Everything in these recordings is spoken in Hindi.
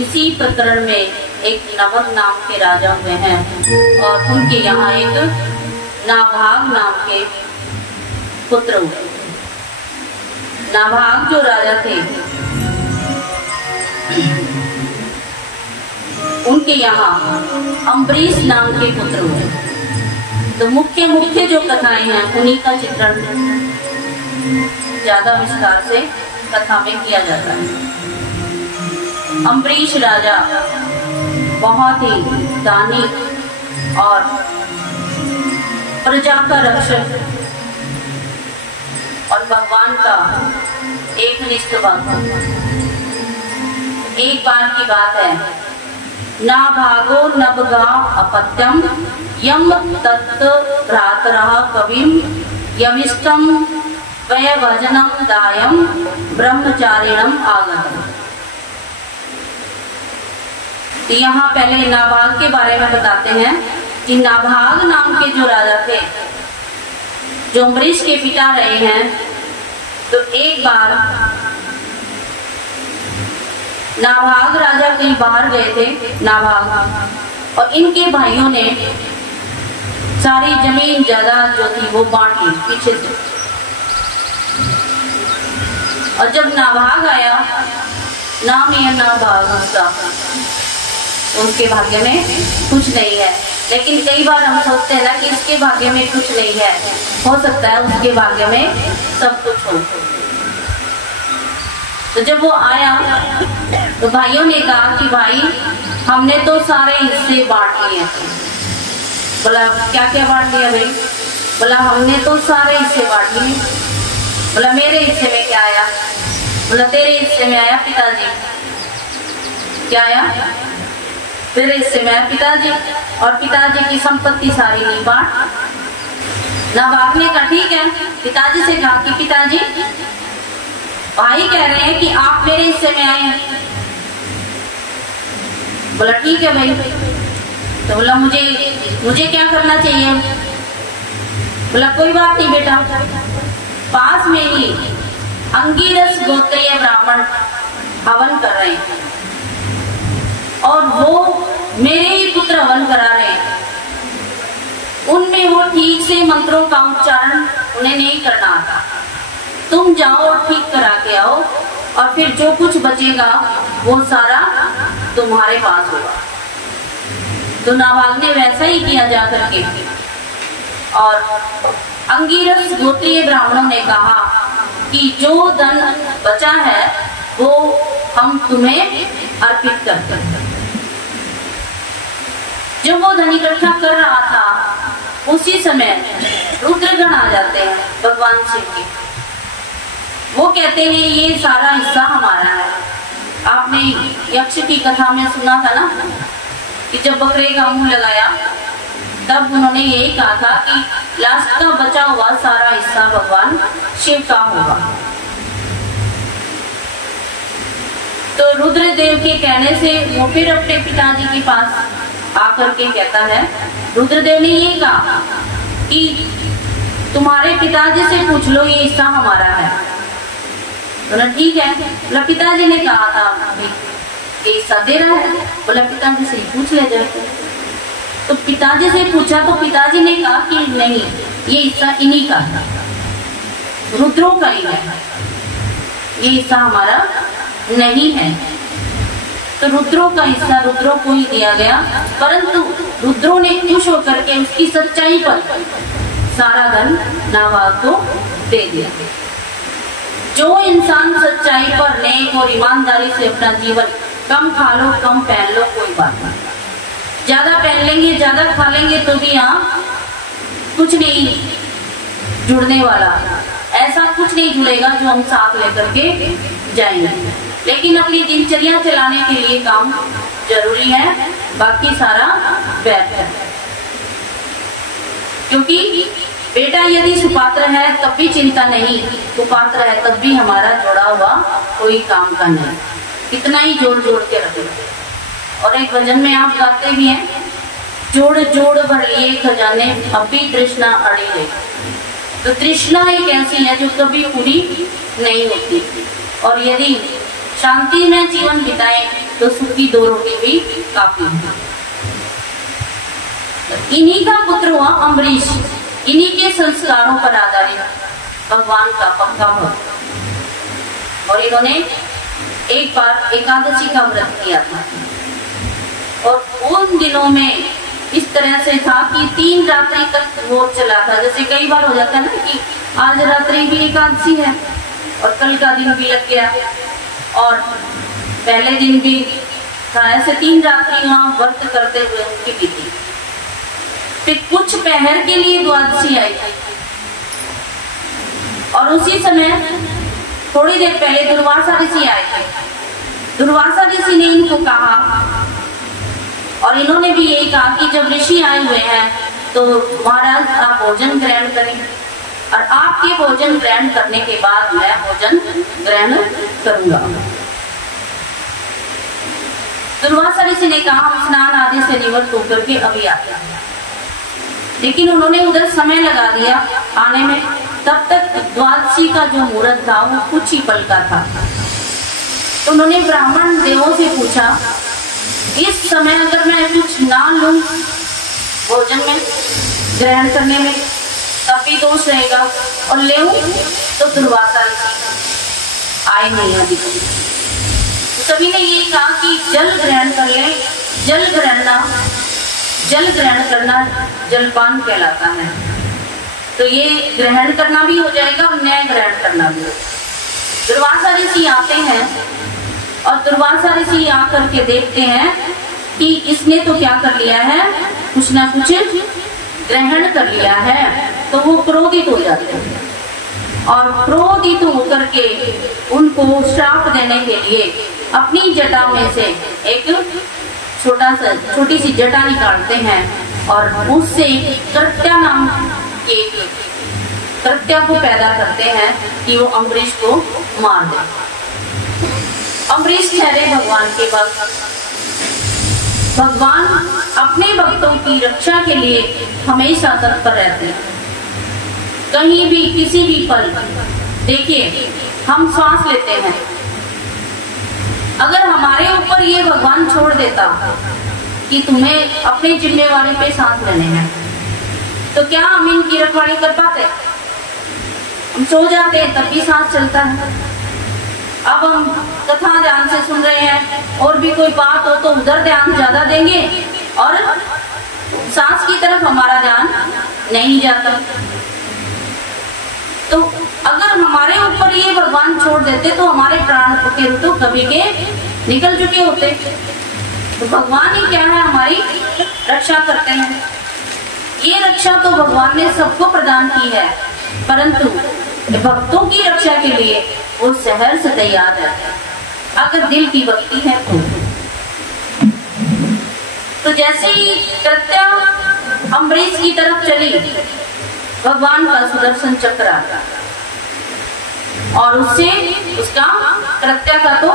इसी प्रकरण में एक नवग नाम के राजा हुए हैं और उनके यहाँ एक नाभाग नाम के पुत्र हुए। नाभाग जो राजा थे उनके यहाँ अम्बरीश नाम के पुत्र हुए। तो मुख्य मुख्य जो कथाएं हैं उन्हीं का चित्रण ज्यादा विस्तार से कथा में किया जाता है। अम्बरीश राजा बहुत ही दानी और प्रजा का रक्षक और भगवान का एक निष्ठ भक्त। एक बार की बात है, ना भागो नभगा अपत्यम यम तत् भ्रातरः कविम यविष्टम वय भजनम दायम ब्रह्मचारिणम आगतम। यहाँ पहले नाभाग के बारे में बताते हैं कि नाभाग नाम के जो राजा थे, जो अम्बरीश के पिता रहे हैं, तो एक बार नाभाग राजा कहीं बाहर गए थे, नाभाग, और इनके भाइयों ने सारी जमीन जायदाद जो थी वो बांट ली पीछे से। और जब नाभाग आया, नाम ही है नाभाग उसका, उनके भाग्य में कुछ नहीं है। लेकिन कई बार हम सोचते हैं ना कि इसके भाग्य में कुछ नहीं है, हो सकता है उसके भाग्य में सब कुछ हो। तो जब वो आया तो भाइयों ने कहा कि भाई हमने तो सारे हिस्से बांट लिए। बोला क्या क्या बांट लिया भाई? बोला हमने तो सारे हिस्से बांट लिए। बोला मेरे हिस्से में क्या आया? बोला तेरे हिस्से में आया पिताजी। क्या आया? तेरे हिस्से में आया पिताजी, और पिताजी की संपत्ति सारी नहीं बांट। नाभाग ने कहा ठीक है, पिताजी से कहा कि पिताजी भाई कह रहे हैं कि आप मेरे हिस्से में आए हैं। बोला ठीक है भाई। तो बोला मुझे क्या करना चाहिए? बोला कोई बात नहीं बेटा, पास में ही अंगिरस गोत्रीय ब्राह्मण हवन कर रहे हैं और वो मेरे ही पुत्र हवन करा रहे हैं। उनमें वो ठीक से मंत्रों का उच्चारण उन्हें नहीं करना आता। तुम जाओ और ठीक करा के आओ, और फिर जो कुछ बचेगा वो सारा तुम्हारे पास होगा। तो नाभाग ने वैसा ही किया जा करके, और अंगिरस गोत्रीय ब्राह्मणों ने कहा कि जो धन बचा है वो हम तुम्हें अर्पित करते हैं। जब वो धन इकट्ठा कर रहा था उसी समय रुद्रगण आ जाते हैं भगवान शिव के। वो कहते हैं ये सारा हिस्सा हमारा है। आपने यक्ष की कथा में सुना था ना कि जब बकरे का मुंह लगाया तब उन्होंने यही कहा था कि लास्ट का बचा हुआ सारा हिस्सा भगवान शिव का होगा। तो रुद्रदेव के कहने से वो फिर अपने पिताजी के पास आकर के कहता है, रुद्रदेव ने ये कहा कि तुम्हारे पिताजी से पूछ लो ये हिस्सा हमारा है। बोला ठीक है। बोला पिताजी ने कहा था ये हिस्सा दे रहा है। बोला पिताजी से पूछ ले जाए। तो पिताजी से पूछा तो पिताजी ने कहा कि नहीं, ये हिस्सा इन्हीं का है, रुद्रों का ही है, ये हिस्सा हमारा नहीं है। तो रुद्रों का हिस्सा रुद्रों को ही दिया गया, परंतु रुद्रों ने खुश होकर के उसकी सच्चाई पर सारा धन नाभाग को दे दिया। जो इंसान सच्चाई पर नेक और ईमानदारी से अपना जीवन, कम खा लो कम पहन लो कोई बात नहीं, ज्यादा पहन लेंगे ज्यादा खा लेंगे तो भी यहाँ कुछ नहीं जुड़ने वाला, ऐसा कुछ नहीं जुड़ेगा जो हम साथ लेकर के जाएंगे। लेकिन अपनी दिनचर्या चलाने के लिए काम जरूरी है, बाकी सारा व्यर्थ है। क्योंकि बेटा यदि सुपात्र है तब भी चिंता नहीं, कुपात्र है तब भी हमारा जोड़ा हुआ कोई काम का नहीं, कितना ही जोड़ जोड़ के रखे। और एक भजन में आप गाते भी हैं, जोड़ जोड़ भर लिए खजाने अब भी तृष्णा अड़ी रही। तो तृष्णा एक ऐसी है जो कभी पूरी नहीं होती, और यदि शांति में जीवन बिताएं तो सुख की 2 रोटी भी काफी है। इन्हीं का पुत्र हुआ अम्बरीश, इन्हीं के संस्कारों पर आधारित भगवान का पक्का भक्त। और इन्होंने एक बार एकादशी का व्रत किया था और उन दिनों में इस तरह से था कि 3 रात्रि तक वो चला था। जैसे कई बार हो जाता है ना कि आज रात्रि भी एकादशी है और कल का दिन भी लग गया और पहले दिन भी था। ऐसे 3 रात्रि वहां व्रत करते हुए उनकी बीती। फिर कुछ पहर के लिए द्वादशी आई और उसी समय थोड़ी देर पहले दुर्वासा ऋषि आए थे। दुर्वासा ऋषि ने इनको कहा और इन्होंने भी यही कहा कि जब ऋषि आए हुए हैं तो महाराज आप भोजन ग्रहण करें और आपके भोजन ग्रहण करने के बाद मैं भोजन ग्रहण करूंगा। दुर्वासा ऋषि ने कहा हम स्नान आदि से निवृत्त होकर के अभी आते हैं, लेकिन उन्होंने उधर समय लगा दिया आने में। तब तक द्वादशी का जो मुहूर्त था वो कुछ ही पल का था। तो उन्होंने ब्राह्मण देवों से पूछा इस समय अगर मैं कुछ ना लूं भोजन में ग्रहण करने में तब भी दोष रहेगा और ले तो दुर्वासा आए नहीं अभी। सभी ने ये कहा कि जल ग्रहण कर ले। जल ग्रहण करना जलपान कहलाता है। तो ये ग्रहण करना भी हो जाएगा और न्याय ग्रहण करना भी। दुर्वासा ऋषि आते हैं और दुर्वासा ऋषि आकर के देखते हैं कि इसने तो क्या कर लिया है, कुछ ना कुछ ग्रहण कर लिया है। तो वो क्रोधित हो जाते हैं और क्रोधित होकर के उनको श्राप देने के लिए अपनी जटा में से एक छोटी सी जटा निकालते हैं और उससे कृत्या नाम के कृत्या को पैदा करते हैं कि वो अम्बरीश को मार दे। अम्बरीश ठहरे भगवान के भक्त। भगवान अपने भक्तों की रक्षा के लिए हमेशा तत्पर रहते हैं। कहीं भी किसी भी पल देखिए हम सांस लेते हैं, अगर हमारे ऊपर ये भगवान छोड़ देता कि तुम्हें अपनी जिम्मेवारी पे सांस लेने हैं तो क्या हम इनकी रखवाली कर पाते? हम सो जाते हैं तब भी सांस चलता है। अब हम कथा ध्यान से सुन रहे हैं और भी कोई बात हो तो उधर ध्यान ज्यादा देंगे और सांस की तरफ हमारा ध्यान नहीं जाता। तो अगर हमारे ऊपर ये भगवान छोड़ देते तो हमारे प्राण के तो कभी के निकल चुके होते। तो भगवान ही क्या है, हमारी रक्षा करते हैं। ये रक्षा तो भगवान ने सबको प्रदान की है, परंतु भक्तों की रक्षा के लिए वो सहर्ष तैयार है अगर दिल की भक्ति है तो जैसे ही कृत्या अम्बरीश की तरफ चली भगवान का सुदर्शन चक्र आता और उससे उसका कृत्या का तो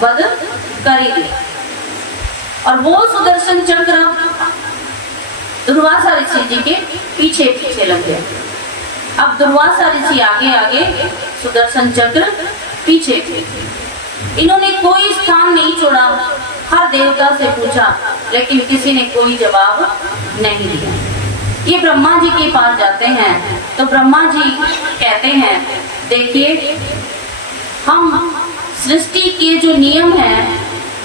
वध कर ही दिया। और वो सुदर्शन चक्र दुर्वासा ऋषि जी के पीछे पीछे लग गया। अब दुर्वासा ऋषि आगे आगे, सुदर्शन चक्र पीछे पीछे। इन्होंने कोई स्थान नहीं छोड़ा, हर देवता से पूछा लेकिन किसी ने कोई जवाब नहीं दिया। ये ब्रह्मा जी के पास जाते हैं तो ब्रह्मा जी कहते हैं देखिए हम सृष्टि के जो नियम हैं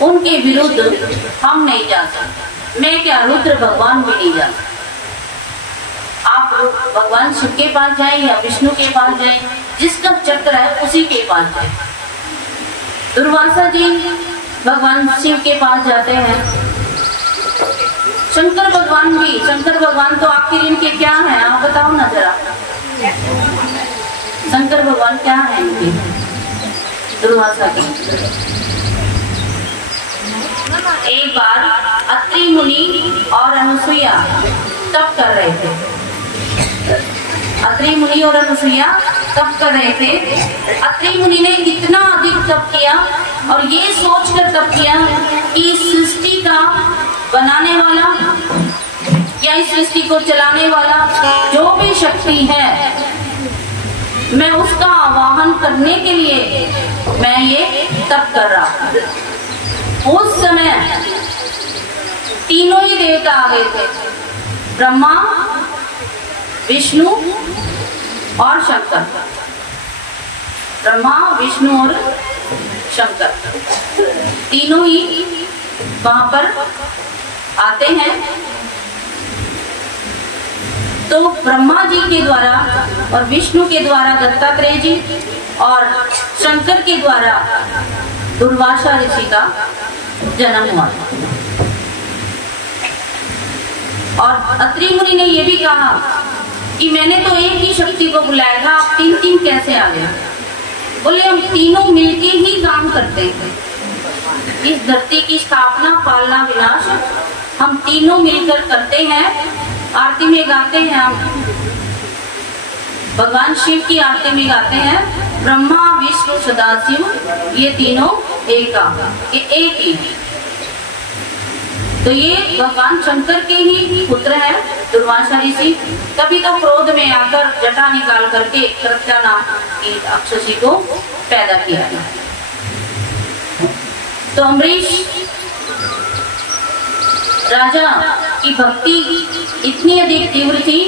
उनके विरुद्ध हम नहीं जा सकते। मैं क्या, रुद्र भगवान भी नहीं जा सकते। आप भगवान शिव के पास जाएं या विष्णु के पास जाएं, जिसका चक्र है उसी के पास जाएं। दुर्वासा जी भगवान शिव के पास जाते हैं। शंकर भगवान भी, शंकर भगवान तो आखिर इनके क्या हैं आप बताओ ना जरा। शंकर भगवान क्या है इनके, दुर्वासा के। एक बार अत्रि मुनि और अनुसुईया तप कर रहे थे। अत्रि मुनि और अनुसुईया तप कर रहे थे। अत्रि मुनि ने इतना अधिक तप किया और ये सोचकर तप किया कि इस सृष्टि का बनाने वाला या इस सृष्टि को चलाने वाला जो भी शक्ति है मैं उसका आवाहन करने के लिए मैं ये तप कर रहा हूं। उस समय तीनों ही देवता आ गए थे, ब्रह्मा, विष्णु और शंकर। ब्रह्मा, विष्णु और शंकर तीनों ही वहां पर आते हैं। तो ब्रह्मा जी के द्वारा और विष्णु के द्वारा दत्तात्रेय जी और शंकर के द्वारा दुर्वासा ऋषि का जन्म हुआ। और अत्रि मुनि ने यह भी कहा कि मैंने तो एक ही शक्ति को बुलाया था, आप तीन तीन कैसे आ गए? बोले हम तीनों मिलके ही काम करते हैं, इस धरती की स्थापना, पालना, विनाश हम तीनों मिलकर करते हैं। आरती में गाते हैं हम, भगवान शिव की आरती में गाते हैं, ब्रह्मा विष्णु सदाशिव ये तीनों एक ही। तो ये भगवान शंकर के ही पुत्र है दुर्वासा ऋषि। तभी तो क्रोध में आकर जटा निकाल करके कृत्या नाम की राक्षसी को पैदा किया। तो अम्बरीश राजा की भक्ति इतनी अधिक तीव्र थी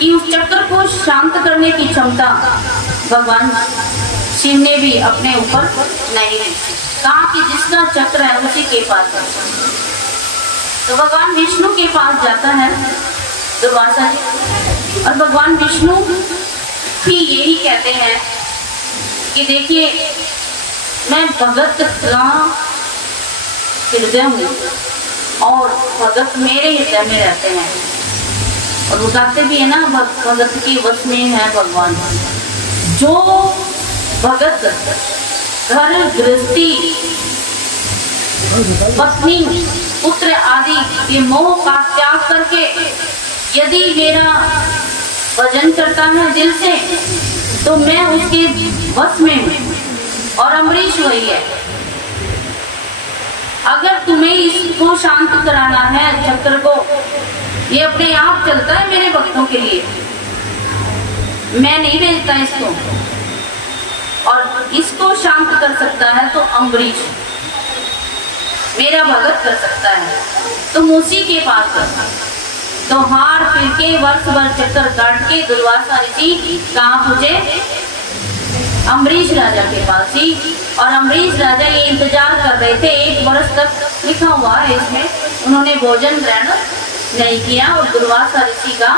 कि उस चक्र को शांत करने की क्षमता भगवान शिव ने भी अपने ऊपर नहीं ली। कहा कि जिसका चक्र है उसी के पास है। तो भगवान विष्णु के पास जाता है दुर्वासा जी, और भगवान विष्णु भी यही कहते हैं कि देखिए मैं भगत का हृदय हूँ और भगत मेरे हृदय में रहते हैं। और बताते भी है ना, भगत के वश में है भगवान। जो भगत घर गृहस्थी, पत्नी, पुत्र आदि ये मोह का त्याग करके यदि मेरा भजन करता है दिल से, तो मैं उसके वश में हूँ। और अम्बरीश वही है। अगर तुम्हें इसको शांत कराना है, चक्र को, ये अपने आप चलता है मेरे भक्तों के लिए, मैं नहीं भेजता इसको। और इसको शांत कर सकता है तो अम्बरीश, मेरा भगत कर सकता है, तुम उसी के पास कर। तो हार फिर के वर्ष भर चक्कर काट के दुर्वासा ऋषि कहाँ पहुंचे? अम्बरीश राजा के पास ही। और अम्बरीश राजा ये इंतजार कर रहे थे, 1 वर्ष तक लिखा हुआ है इसमें, उन्होंने भोजन ग्रहण नहीं किया और दुर्वासा ऋषि का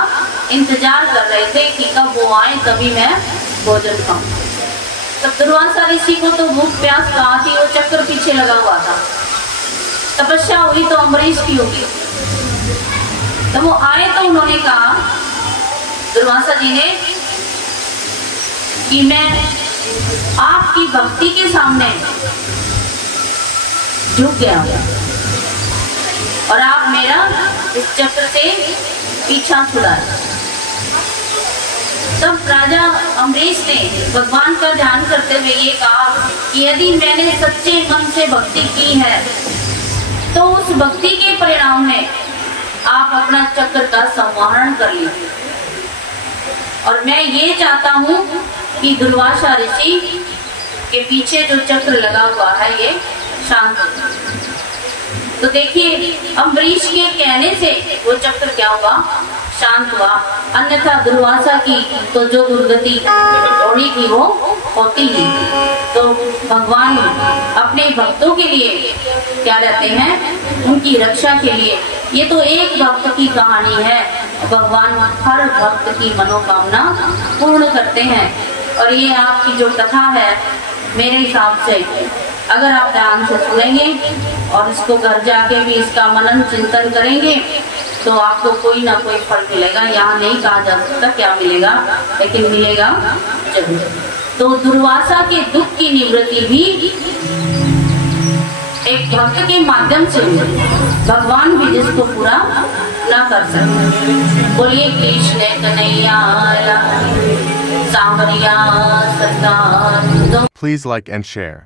इंतजार कर रहे थे कि कब वो आए तभी मैं भोजन खाऊं। तब दुर्वासा ऋषि को तो भूख प्यास कहाँ थी, वो चक्र पीछे लगा हुआ था। तपस्या हुई तो अम्बरीश की होगी। तो वो आए तो उन्होंने कहा दुर्वासा जी ने कि मैं आपकी भक्ति के सामने झुक गया और आप मेरा इस चक्र से पीछा छुड़ाए। तब राजा अम्बरीश ने भगवान का ध्यान करते हुए ये कहा कि यदि मैंने सच्चे मन से भक्ति की है तो उस भक्ति के परिणाम में आप अपना चक्र का संवाहन कर लीजिए। और मैं ये चाहता हूँ कि दुर्वासा ऋषि के पीछे जो चक्र लगा हुआ है ये शांत हो जाए। तो देखिए अम्बरीश के कहने से वो चक्र क्या हुआ? शांत हुआ। अन्यथा दुर्वासा की तो जो दुर्गति थोड़ी थी वो होती नहीं। तो भगवान अपने भक्तों के लिए क्या रहते हैं? उनकी रक्षा के लिए। ये तो एक भक्त की कहानी है, भगवान हर भक्त की मनोकामना पूर्ण करते हैं। और ये आपकी जो कथा है मेरे हिसाब से अगर आप ध्यान से सुनेंगे और इसको घर जाके भी इसका मनन चिंतन करेंगे तो आपको कोई ना कोई फल मिलेगा। यहाँ नहीं कहा जा सकता क्या मिलेगा, लेकिन मिलेगा जरूर। तो दुर्वासा के दुख की निवृत्ति भी एक भक्त के माध्यम से भगवान भी जिसको पूरा न कर सकते। बोलिए कृष्ण कन्हैया सांवरिया सरकार। Please like and share.